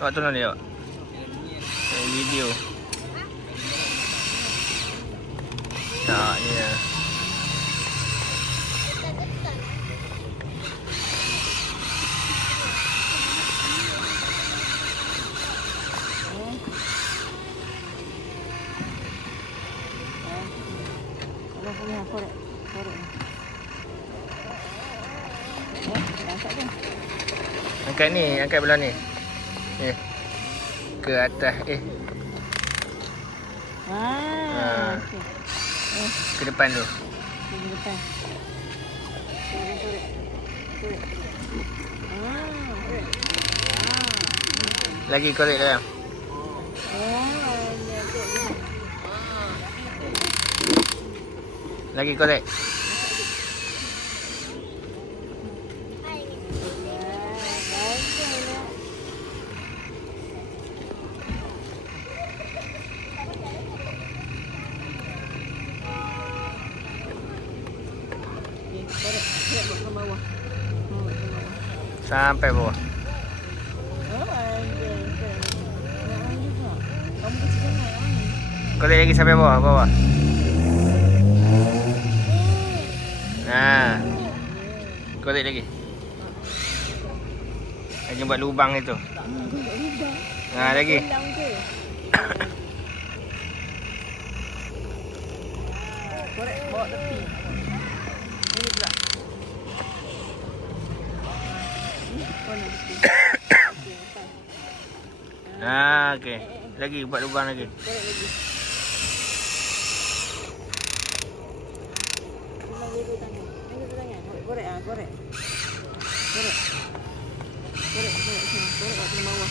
Awak tolong dia awak. Video. Tak ni lah. Korek. Angkat ni, angkat belah ni. Ke atas Okey. ke depan tu. Ke depan. Korek. Lagi korek dalam. Lagi korek. Sampai bawah. Korek lagi sampai bawah. Korek lagi. Lagi buat lubang itu. Lagi. Korek bawa tepi. Ini pula. Okey. Lagi buat lubang lagi. Korek lagi. Korek. Sini. Korek kat bawah.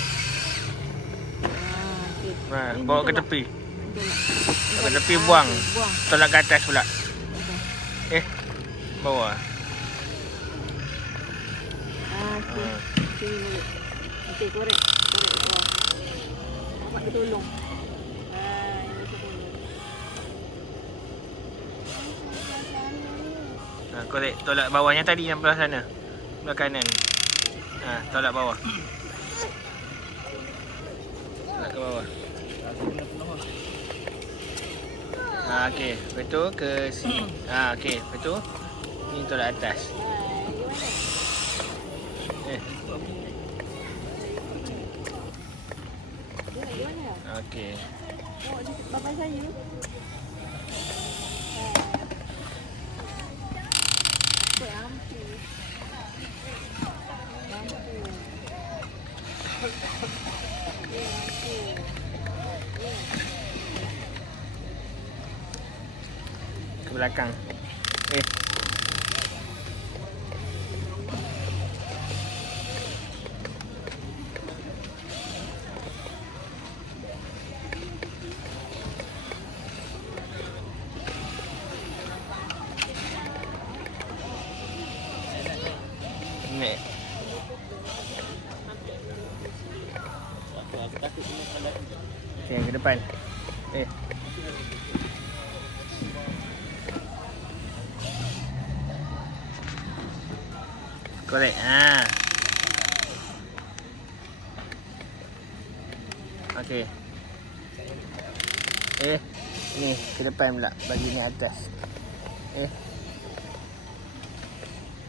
Okey. Bawa ke tepi. Bawa ke tepi buang. Tolak ke atas pula. Bawah. Okey. Sini mulut. Okey, korek bawah. Awak dia tolong. Korek tolak bawah yang tadi yang belah sana. Belah kanan. Tolak bawah. Tolak ke bawah. Okey, lepas tu ke sini. Okey, lepas tu ni tolak atas. Okey. Bapak saya. Ke belakang. Ni. Okey, ke depan. Korek. Okey. Ni ke depan pula. Bagi ni atas.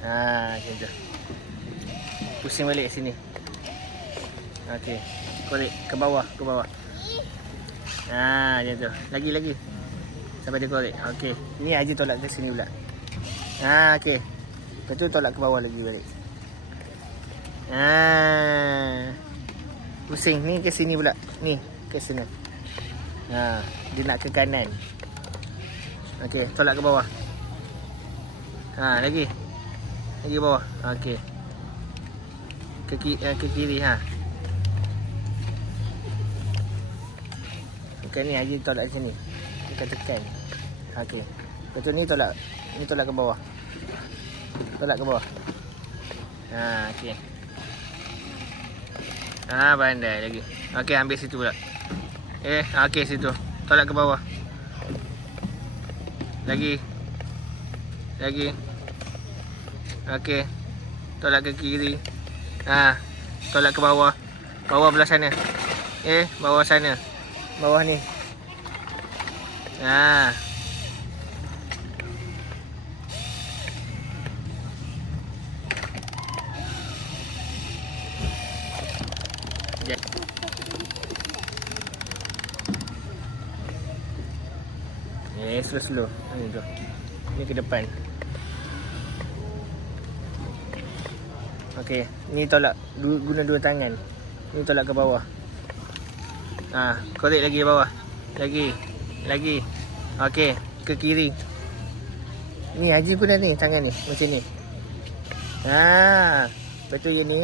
Macam tu. Pusing balik sini. Okey. Korek ke bawah. Macam tu. Lagi. Sampai dia korek. Okey. Ni Haji tolak ke sini pula. Okey. Lepas tu tolak ke bawah lagi balik. Pusing ni ke sini pula. Ni ke sini. Dia nak ke kanan. Okey, tolak ke bawah. Lagi bawah. Okey. Ke kiri Bukan ni Haji tolak sini. Tekan. Okey. Lepas tu ni tolak ke bawah. Tolak ke bawah. Okey. Pandai lagi. Okey, ambil situ pula. Okey, situ. Tolak ke bawah. Lagi. Okey. Tolak ke kiri. Tolak ke bawah. Bawah belah sana. Bawah sana. Bawah ni. Ha. Slow-slow. Ni tu. Ni ke depan. Okey, ni tolak guna dua tangan. Ni tolak ke bawah. Korek lagi bawah. Lagi. Okey, ke kiri. Ni Haji pun dah ni tangan ni, macam ni. Betul je ni.